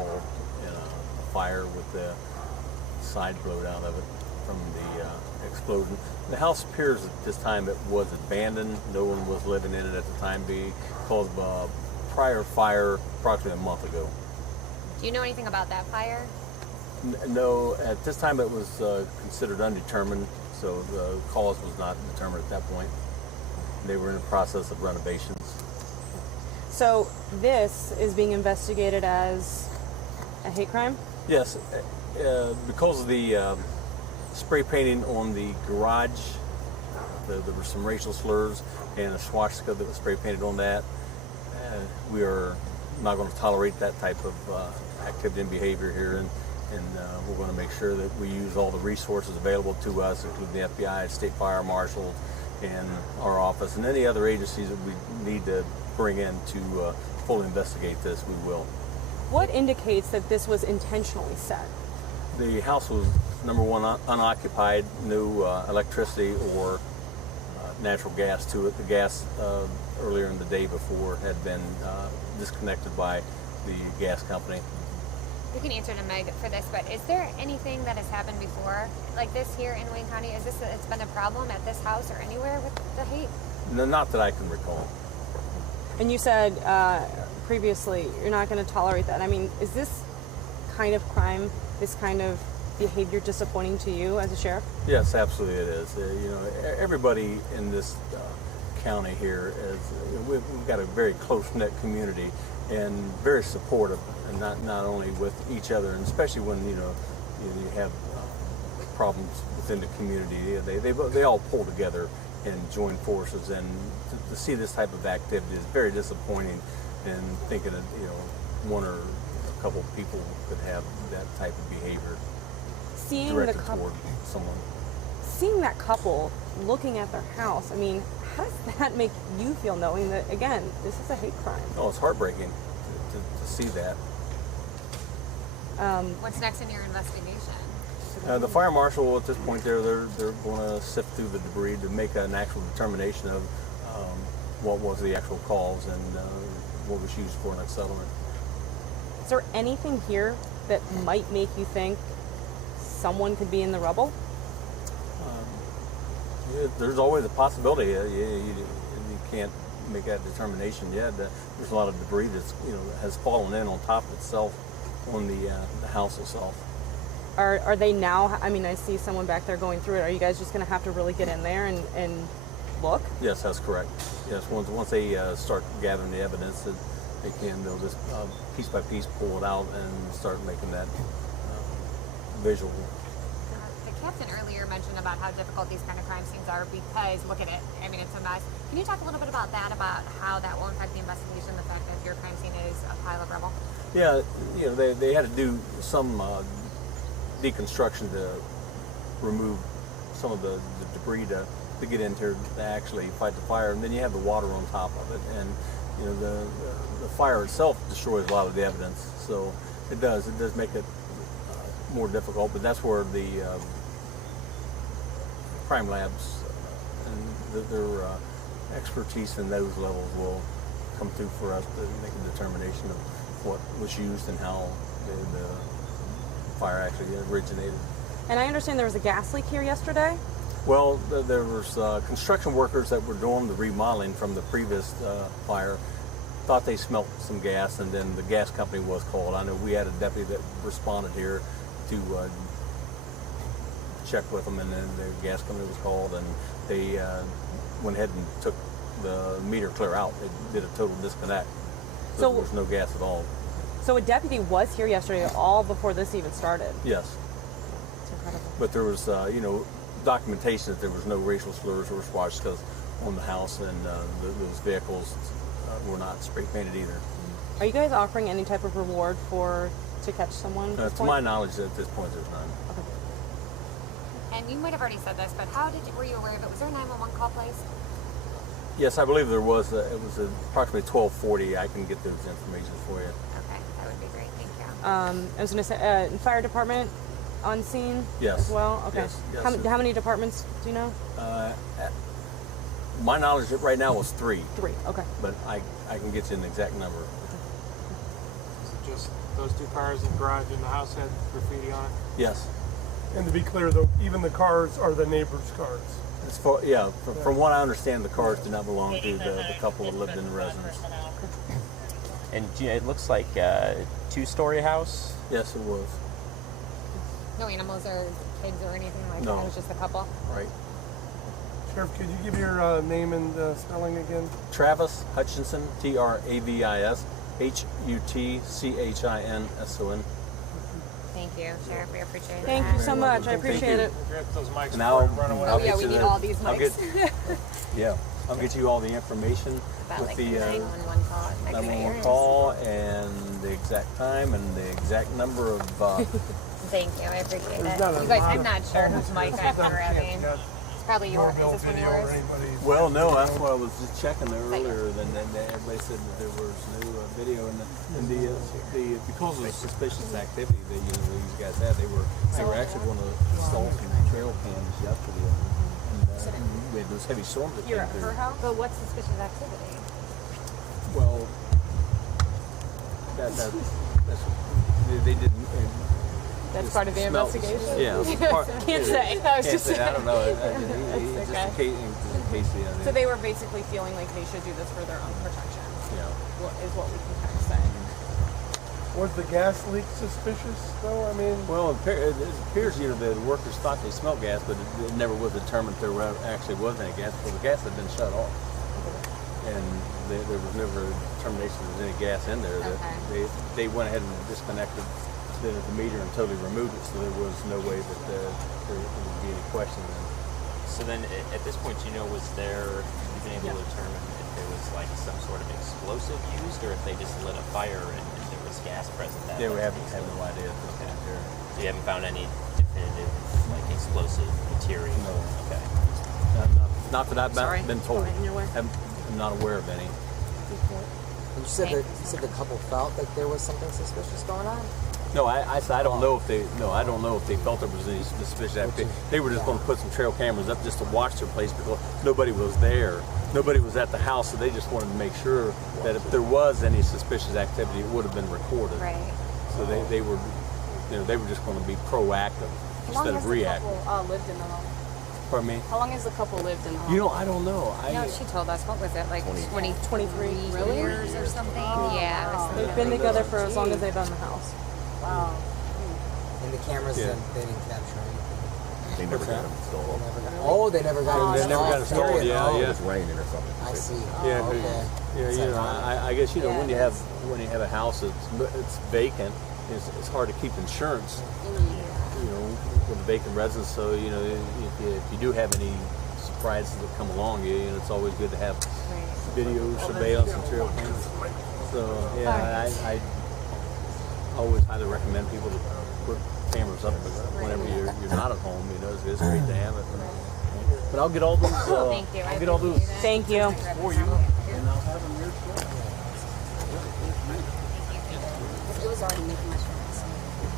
involved in a fire with the side blowed out of it from the explosion. The house appears at this time it was abandoned. No one was living in it at the time because of a prior fire approximately a month ago. Do you know anything about that fire? No, at this time it was considered undetermined, so the cause was not determined at that point. They were in the process of renovations. So this is being investigated as a hate crime? Yes, because of the spray painting on the garage, there were some racial slurs and a swastika that was spray painted on that. We are not going to tolerate that type of activity and behavior here, and we're going to make sure that we use all the resources available to us, including the FBI, State Fire Marshal, and our office, and any other agencies that we need to bring in to fully investigate this, we will. What indicates that this was intentionally set? The house was, number one, unoccupied, no electricity or natural gas to it. The gas earlier in the day before had been disconnected by the gas company. You can answer to Meg for this, but is there anything that has happened before like this here in Wayne County? It's been a problem at this house or anywhere with the hate? No, not that I can recall. And you said previously you're not going to tolerate that. I mean, is this kind of crime, this kind of behavior disappointing to you as a sheriff? Yes, absolutely it is. Everybody in this county here we've got a very close-knit community and very supportive, and not only with each other, and especially when you have problems within the community, they all pull together and join forces. And to see this type of activity is very disappointing. And thinking that one or a couple of people could have that type of behavior directed toward someone. Seeing that couple looking at their house, I mean, how does that make you feel, knowing that, again, this is a hate crime? Oh, it's heartbreaking to see that. What's next in your investigation? The fire marshal at this point they're going to sift through the debris to make an actual determination of what was the actual cause and what was used for in that settlement. Is there anything here that might make you think someone could be in the rubble? There's always a possibility. You can't make that determination yet. There's a lot of debris that's has fallen in on top of itself on the house itself. Are they now? I mean, I see someone back there going through it. Are you guys just going to have to really get in there and look? Yes, that's correct. Yes, once they start gathering the evidence, that they'll just piece by piece pull it out and start making that visual. The captain earlier mentioned about how difficult these kind of crime scenes are because, look at it, I mean, it's a mess. Can you talk a little bit about that, about how that will affect the investigation, the fact that your crime scene is a pile of rubble? Yeah, they had to do some deconstruction to remove some of the debris to get in here to actually fight the fire, and then you have the water on top of it, and the fire itself destroys a lot of the evidence, so it does make it more difficult. But that's where the crime labs and their expertise in those levels will come through for us to make a determination of what was used and how the fire actually originated. And I understand there was a gas leak here yesterday? Well, there was construction workers that were doing the remodeling from the previous fire, thought they smelled some gas, and then the gas company was called. I know we had a deputy that responded here to check with them, and then the gas company was called, and they went ahead and took the meter clear out. They did a total disconnect. So there was no gas at all. So a deputy was here yesterday, all before this even started? Yes. It's incredible. But there was, documentation that there was no racial slurs or swastikas on the house, and those vehicles were not spray painted either. Are you guys offering any type of reward to catch someone? To my knowledge, at this point, there's none. Okay. And you might have already said this, but were you aware of it? Was there a 911 call placed? Yes, I believe there was. It was approximately 12:40. I can get those information for you. Okay, that would be great. Thank you. I was going to say, fire department on scene yes. as well? Okay. Yes, how many departments do you know? My knowledge right now was 3. 3, okay. But I can get you an exact number. just those two cars in the garage and the house had graffiti on it? Yes. And to be clear, though, even the cars are the neighbors' cars. It's for, yeah, from what I understand, the cars do not belong to the couple that lived in the residence. And it looks like a two-story house. Yes, it was. No animals or kids or anything like No. that. It was just a couple. Right. Sheriff, could you give your name and spelling again? Travis Hutchinson, Travis Hutchinson. Thank you, Sheriff. We appreciate it. Thank you so much. I appreciate it. Grab those mics And I'll- before I run away. Oh I'll yeah, get we you need the- all these I'll mics. Yeah, I'll get you all the information About with like the 911 call. Like 911 call and the exact time and the exact number of. Thank you. I appreciate There's it. not a You guys, lot I'm of not sure whose mic I'm grabbing. Got It's probably yours. doorbell Is this one video or yours? anybody's. Well, no, that's what I was just checking there earlier. Then everybody said that there was no video, and the because of the suspicious activity that these guys had, they were actually going to install some trail cams yesterday. And, we had those heavy storms that You're came at through. her house? But what's suspicious activity? Well, that's they didn't. That's part of the smell- investigation? Yeah. Can't say. I was Can't just say. I don't know. That's Just okay. in case. So they were basically feeling like they should do this for their own protection, Yeah. is what we can kind of say. Was the gas leak suspicious, though? I mean, Well, it appears the workers thought they smelled gas, but it never was determined there actually was any gas. Well, the gas had been shut off, and there was never a determination there was any gas in there. Okay. They went ahead and disconnected the meter and totally removed it, so there was no way that there would be any question. So then, at this point, was there, you've been able to determine if there was like some sort of explosive used, or if they just lit a fire and there was gas present? Yeah, we have no idea at this point. So you haven't found any definitive like explosive material? No. Okay. Not that I've Sorry. been told. Going your way. I'm not aware of any. And you said the couple felt like there was something suspicious going on? No, I don't know if they. No, I don't know if they felt there was any suspicious activity. They were just going to put some trail cameras up just to watch their place because nobody was there. Nobody was at the house, so they just wanted to make sure that if there was any suspicious activity, it would have been recorded. Right. So they were, they were just going to be proactive instead of reactive. Lived in the home? Pardon me? How long has the couple lived in the home? I don't know. No, she told us. What was it? Like 23 years or something? Yeah. It was They've been together for as long as they've owned the house. Wow. And the cameras, Yeah. they didn't capture anything. They never What's got that? them installed. They never got They never got installed. Period. Yeah, Oh, yeah. It was raining or something. I see. Yeah, Oh, okay. yeah. That's ironic. I guess Yeah, when you have a house it's vacant, it's hard to keep insurance. With a vacant residence. So if you do have any surprises that come along, it's always good to have video surveillance and trail cameras. So yeah, I always highly recommend people to put cameras up whenever you're not at home. It's great to have it. But I'll get all those. Thank you. I'll get all those. Thank you. For you. And I'll have them here shortly. It was already making my shirts.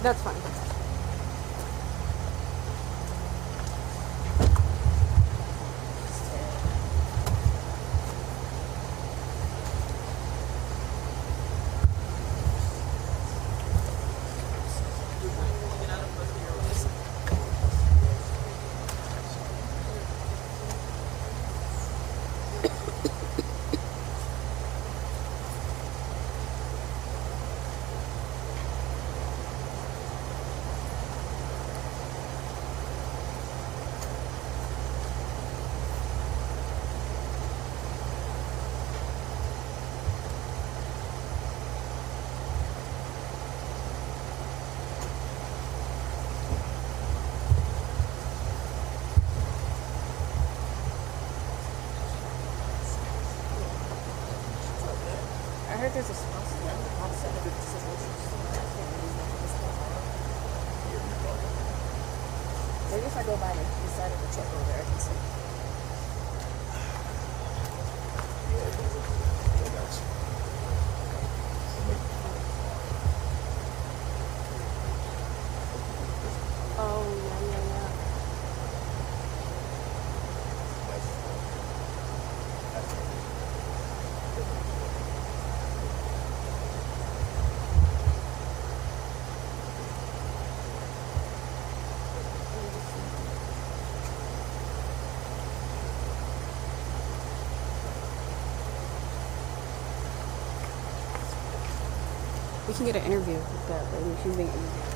That's fine. I heard there's a sponsor offset of this. Maybe if I go by the side of the truck over there, I can see. Oh, yeah. We can get an interview with that lady. She's being interviewed.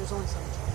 There's only so much.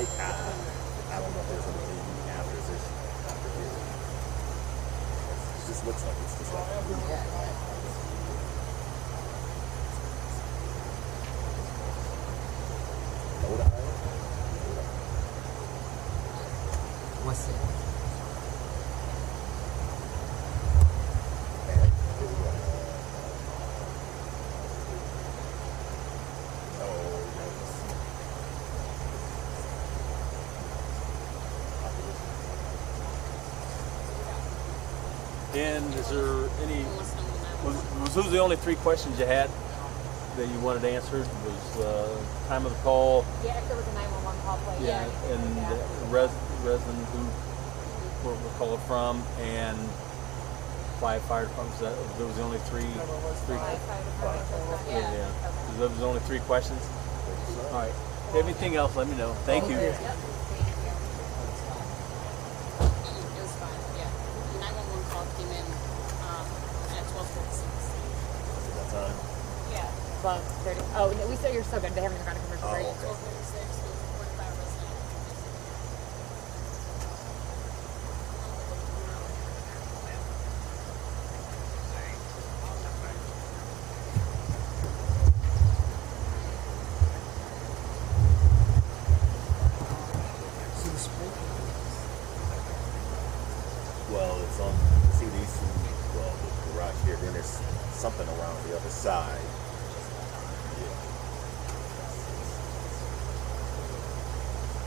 might have. I don't know if there's anything after this. After here. It just looks like it's just like. And is there any? Was those the only 3 questions you had that you wanted answered? Was time of the call? Yeah, if there was a 911 call, please. Yeah, and the resident who were called from, and 5 fire departments. Those were the only 3. Yeah. Yeah. So those were the only 3 questions. All right. Anything else? Let me know. Thank you. It was fine, yeah. The 911 call came in at 12:46. That time? Yeah. 12:30. Oh, no, we said you're so good. They haven't even gone to commercial break. 12:46, it was reported by a resident. Well, it's on CDC, well, the garage here, then there's something around the other side.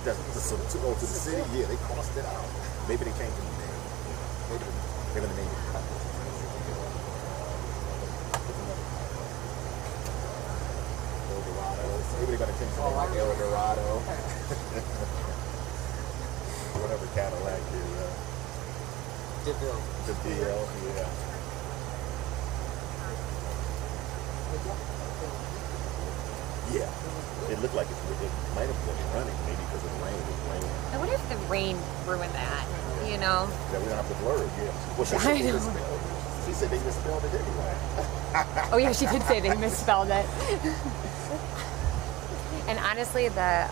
Yeah. So to go to the city, yeah, they crossed it out. Maybe they changed the name. Maybe they're gonna name it. El Dorado. Maybe they're gonna change the name like El Dorado. Whatever Cadillac is. DeVille. The DL, yeah. Yeah. It looked like it might have been running, maybe because of the rain. It was raining. I wonder if the rain ruined that, you know? That we don't have to blur it, yeah. Well, she I said they know. misspelled it. She said they misspelled it anyway. Oh, yeah, she did say they misspelled it. And honestly, the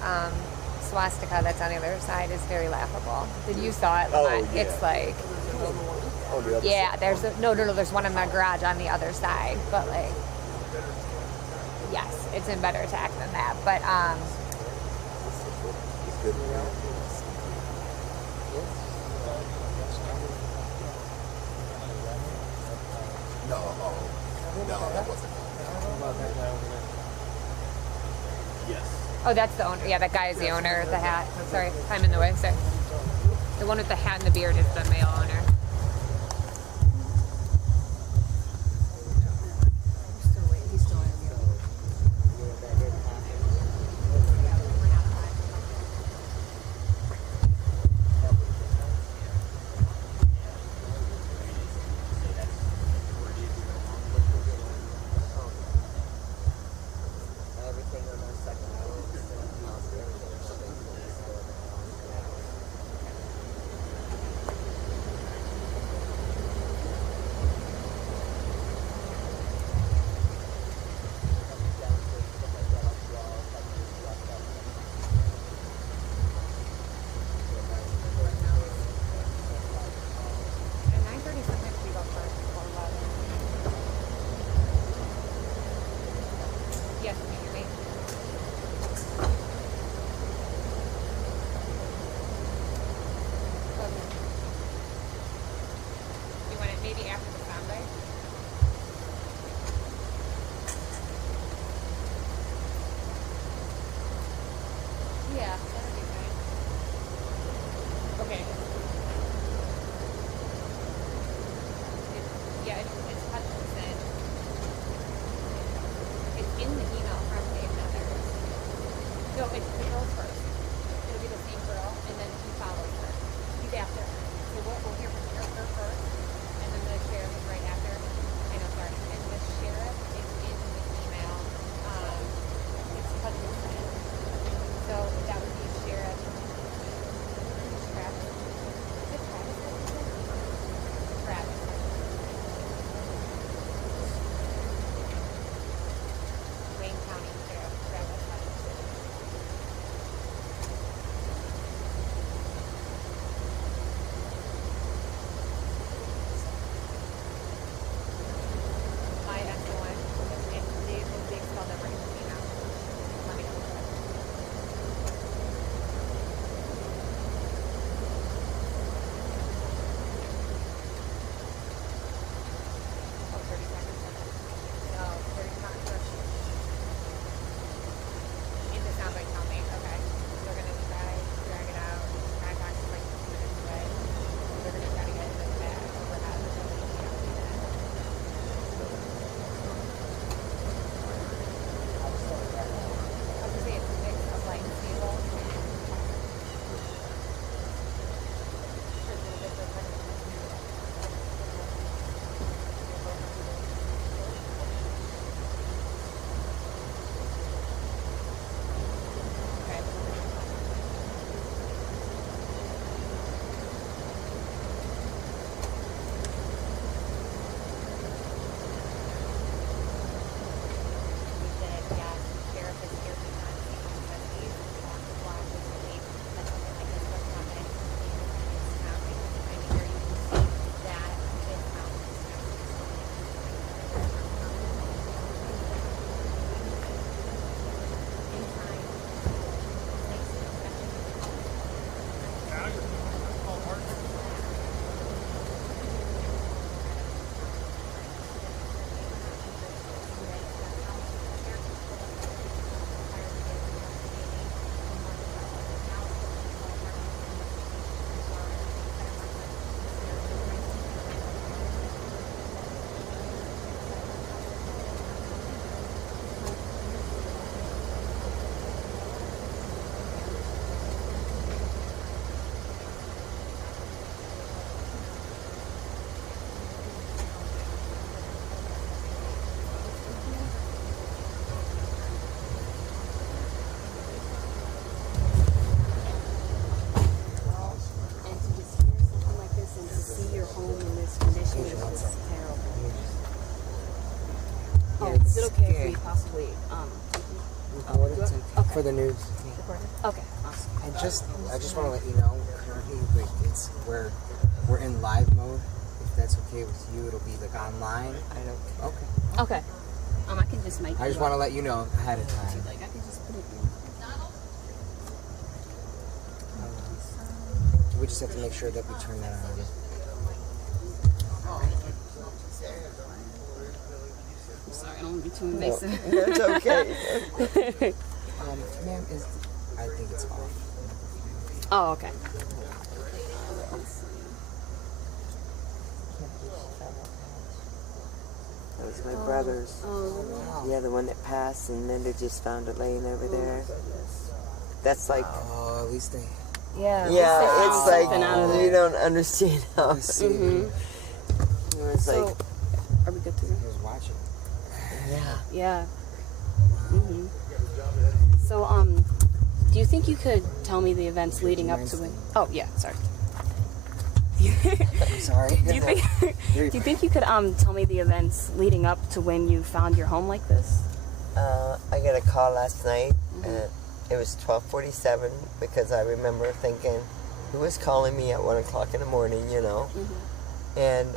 swastika that's on the other side is very laughable. Did you saw it? Oh, Lamont? yeah. It's like, On the other yeah, side. there's no, there's one in my garage on the other side, but like, yes, it's in better attack than that. But It's good. No, that wasn't. Yes. oh, that's the owner. Yeah, that guy is the owner of the hat. Sorry, I'm in the way. Sorry. The one with the hat and the beard is the male owner. He's still in the Everything on our second floor. At 9:30 sometimes we go first before 11. Yes, can you hear me? Okay. You want it maybe after the soundbite? Yeah, that'll be fine. Okay. It's Hutchinson. It's in the email from Dave Mathers. No, it's the girls first. It'll be the same girl, and then he follows her. He's after her. So we'll hear from her first, and then the sheriff is right after. I know, sorry. And the sheriff is in the email. It's Hutchinson. So that would be Sheriff Travis. Is it Travis Hutchinson? Travis. Wayne County Sheriff Travis Hutchinson. okay if we possibly Record it Okay. for the news. record it? Okay, awesome. And I just want to let you know, currently, like, we're in live mode. If that's okay with you, it'll be like online. I don't. Okay. Okay. I can just make. I just want to let you know ahead of time. Like I can just put it in. We just have to make sure that we turn that on. I'm sorry, I don't want to be too invasive. It's okay. Ma'am, I think it's off. Oh, okay. That was my brother's. Oh, Yeah, the one that passed, and then they just found it laying over there. That's like, Oh, at least they. Yeah. yeah, it's like something out of you there. don't understand how. I see. It was So, like, are we good to go? He was watching. yeah. Yeah. So, do you think you could tell me the events leading up to it? Oh, yeah, sorry. I'm sorry. Do you think you could tell me the events leading up to when you found your home like this? I got a call last night. It was 12:47 because I remember thinking, who was calling me at 1 o'clock in the morning, you know? And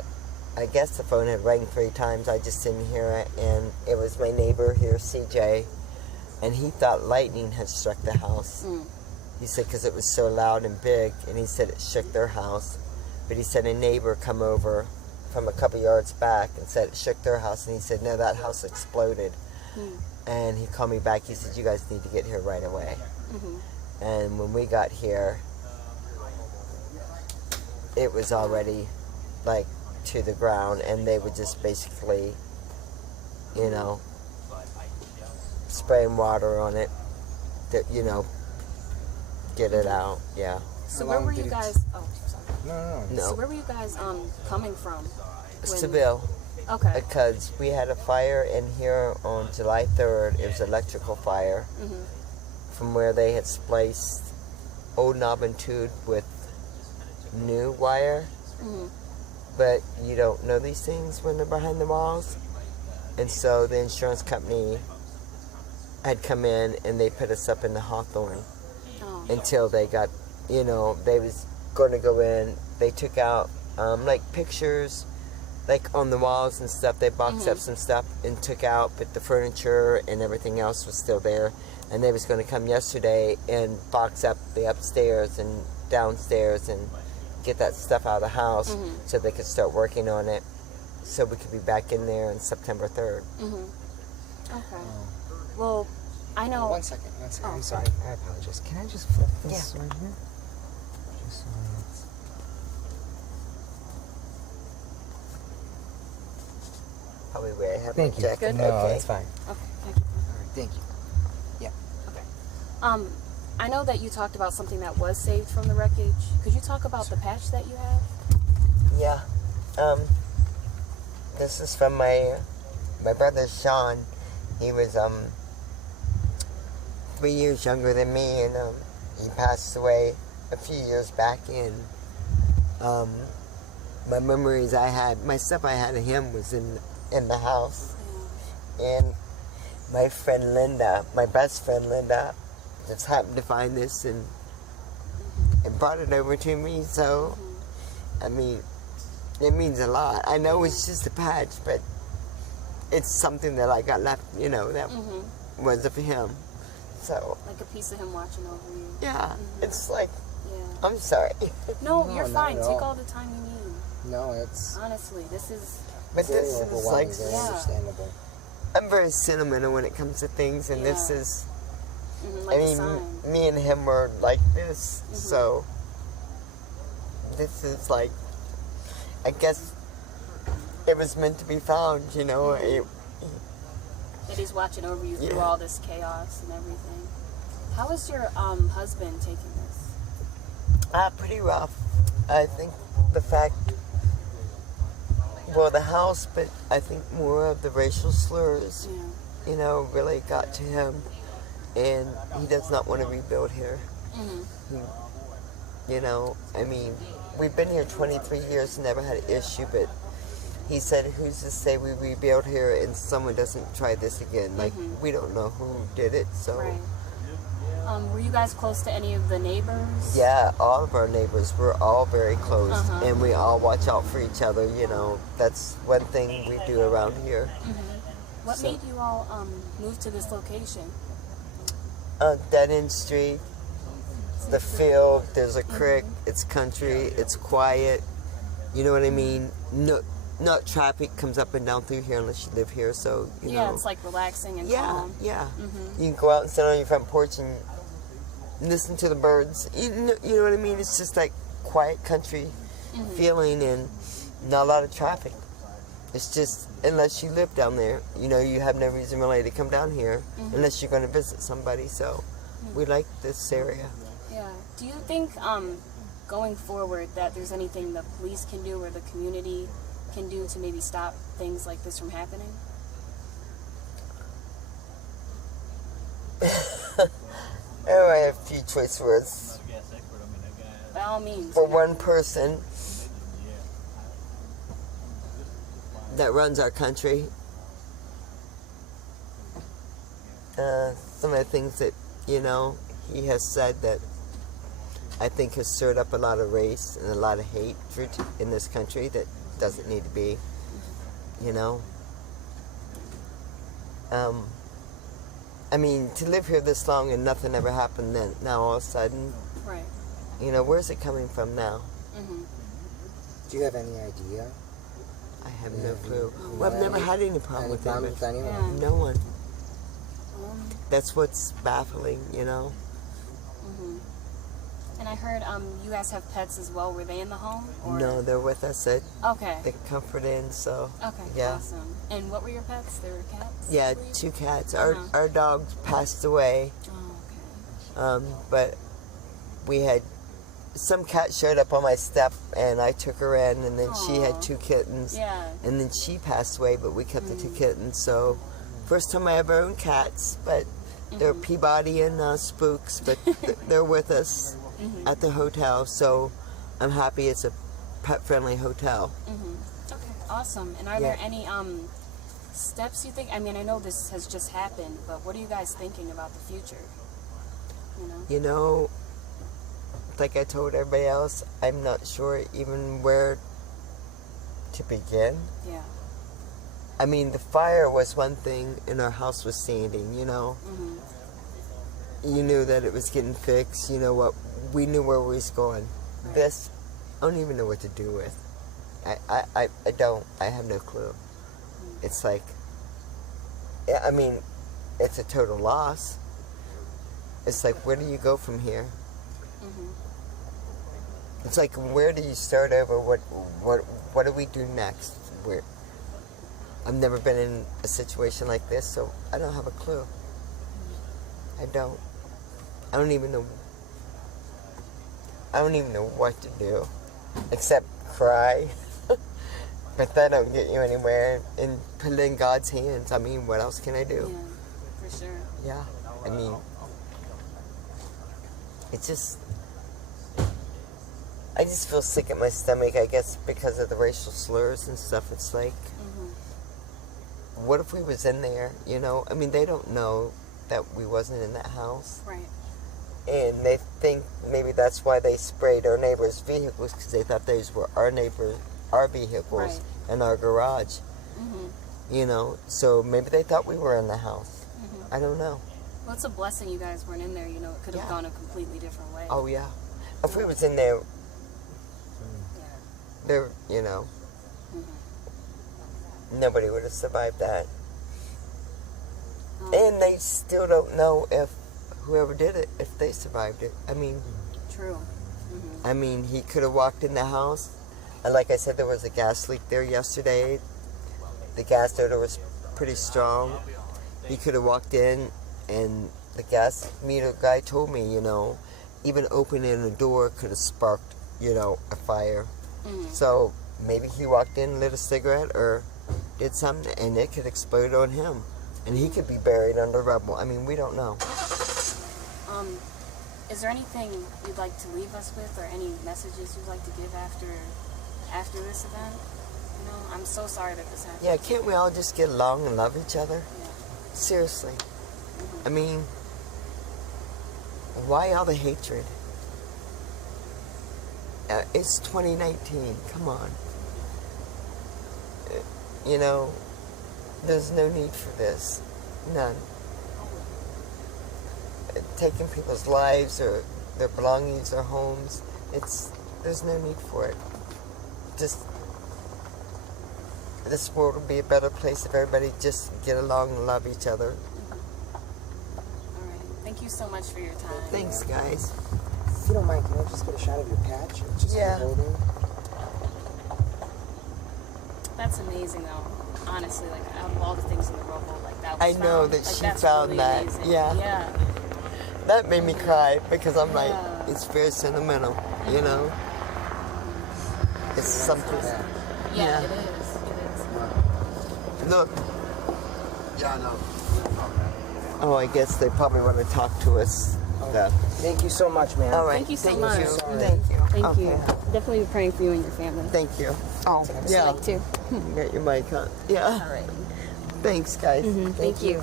I guess the phone had rang 3 times. I just didn't hear it. And it was my neighbor here, CJ. And he thought lightning had struck the house. He said because it was so loud and big. And he said it shook their house. But he said a neighbor come over from a couple yards back and said it shook their house. And he said, no, that house exploded. And he called me back. He said, you guys need to get here right away. And when we got here, it was already like to the ground. And they were just basically, you know, spraying water on it to, you know, get it out. Yeah. So How where long were did you it- guys? Oh, sorry. No. No. So where were you guys coming from? when- Seville. Okay. Because we had a fire in here on July 3rd. It was electrical fire from where they had spliced old knob and tube with new wire. But you don't know these things when they're behind the walls. And so the insurance company had come in and they put us up in the Hawthorne until they got, you know, they was going to go in. They took out like pictures like on the walls and stuff. They boxed up some stuff and took out, but the furniture and everything else was still there. And they was going to come yesterday and box up the upstairs and downstairs and get that stuff out of the house so they could start working on it, so we could be back in there on September 3rd. Okay. Well, I know. One second. Oh, I'm sorry. I apologize. Can I just flip this right here? Just so it's... Probably where I have Thank my you. jacket. No, Okay. that's fine. Okay. Thank you. All right, thank you. I know that you talked about something that was saved from the wreckage. Could you talk about the patch that you have? Yeah. This is from my brother Sean. He was 3 years younger than me, and he passed away a few years back. And my memories I had, my stuff I had of him was in the house. And my friend Linda, my best friend Linda, just happened to find this and brought it over to me. So, I mean, it means a lot. I know it's just a patch, but it's something that I got left, you know, that was of him. So, Like a piece of him watching over you. yeah, it's like, Yeah. I'm sorry. No, No, you're not fine. at Take all. all the time you need. No, it's Honestly, this is. But very this is overwhelming, like, very Yeah. understandable. I'm very sentimental when it comes to things, and this Yeah. is, Like I a mean, sign. me and him were like this, so this is like, I guess it was meant to be found, you know. That he's watching over you through Yeah. all this chaos and everything. How is your husband taking this? Pretty rough. I think the fact, well, the house, but I think more of the racial slurs, Yeah. you know, really got to him, and he does not want to rebuild here. You know, I mean, we've been here 23 years, never had an issue, but he said, who's to say we rebuild here and someone doesn't try this again? Like, we don't know who did it, so. Right. Were you guys close to any of the neighbors? Yeah, all of our neighbors, we're all very close, and we all watch out for each other, you know. That's one thing we do around here. What made you all move to this location? Dead End Street, the field, there's a creek, it's country, it's quiet, you know what I mean? No, not traffic comes up and down through here unless you live here, so, you know. Yeah, it's like relaxing and calm. Yeah. You can go out and sit on your front porch and listen to the birds. You know what I mean? It's just like quiet country feeling and not a lot of traffic. It's just, unless you live down there, you know, you have no reason really to come down here unless you're going to visit somebody. So we like this area. Yeah. Do you think going forward that there's anything the police can do or the community can do to maybe stop things like this from happening? Oh, I have a few choice words. By all means. For one person that runs our country, some of the things that, you know, he has said that I think has stirred up a lot of race and a lot of hatred in this country that doesn't need to be, you know. I mean, to live here this long and nothing ever happened, then now all of a sudden, Right. you know, where's it coming from now? Do you have any idea? I have no clue. Well, I've never had any problem with problem it. with anyone? Yeah. No one. That's what's baffling, you know. And I heard you guys have pets as well. Were they in the home? Or? No, they're with us at Okay. the Comfort Inn, so. Okay. Yeah. Awesome. And what were your pets? They were cats? Yeah, were you? 2 cats. Our dog passed away, Oh, okay. but we had some cat showed up on my step, and I took her in, and then she had Aw. 2 kittens, Yeah. and then she passed away, but we kept the 2 kittens. So, first time I ever owned cats, but they're Peabody and Spooks, but they're with us at the hotel, so I'm happy it's a pet-friendly hotel. Okay. Awesome. And are there any steps you think? I mean, I know this has just happened, but what are you guys thinking about the future? You know. You know, like I told everybody else, I'm not sure even where to begin. Yeah. I mean, the fire was one thing and our house was standing, you know. You knew that it was getting fixed, you know what, we knew where we was going. Right. This, I don't even know what to do with. I don't, I have no clue. It's like, I mean, it's a total loss. It's like, where do you go from here? It's like, where do you start over? What do we do next? I've never been in a situation like this, so I don't have a clue. I don't. I don't even know what to do, except cry. But that don't get you anywhere. And put it in God's hands. I mean, what else can I do? Yeah, for sure. Yeah. I mean, it's just. I just feel sick at my stomach, I guess, because of the racial slurs and stuff. It's like, what if we was in there, you know? I mean, they don't know that we wasn't in that house. Right. And they think maybe that's why they sprayed our neighbors' vehicles, because they thought those were our vehicles in our garage. You know, so maybe they thought we were in the house. I don't know. Well, it's a blessing you guys weren't in there. You know, it could have gone a completely different way. Oh, yeah. If we was in there, you know, nobody would have survived that. And they still don't know if whoever did it, if they survived it. I mean, True. I mean, he could have walked in the house, and like I said, there was a gas leak there yesterday. The gas odor was pretty strong. He could have walked in, and the gas meter guy told me, you know, even opening the door could have sparked, you know, a fire. So maybe he walked in, lit a cigarette, or did something, and it could explode on him, and he could be buried under rubble. I mean, we don't know. Is there anything you'd like to leave us with, or any messages you'd like to give after this event? You know, I'm so sorry that this happened. Yeah, can't we all just get along and love each other? Yeah. Seriously. I mean, why all the hatred? It's 2019. Come on. You know, there's no need for this. None. Taking people's lives or their belongings or homes, there's no need for it. Just, this world would be a better place if everybody just get along and love each other. All right. Thank you so much for your time. Thanks, guys. If you don't mind, can I just get a shot of your patch? It's just Yeah. holding. That's amazing, though. Honestly, like out of all the things in the rubble, like that was I know found. that Like, she that's found really that. amazing. Yeah. Yeah. That made me cry because I'm like, Yeah. it's very sentimental, you know? It's something. Yeah, Yeah. it is. It is. Look. Yeah, no. Oh, I guess they probably want to talk to us. Then. Thank you so much, man. All right. Thank you so much. You. Sorry. Thank you. Thank Okay. you. Definitely be praying for you and your family. Thank you. Oh, yeah. Like too. You got your mic on. Yeah. All right. Thanks, guys. Thank you.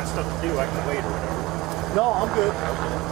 got stuff to do, I can wait or whatever. No, I'm good.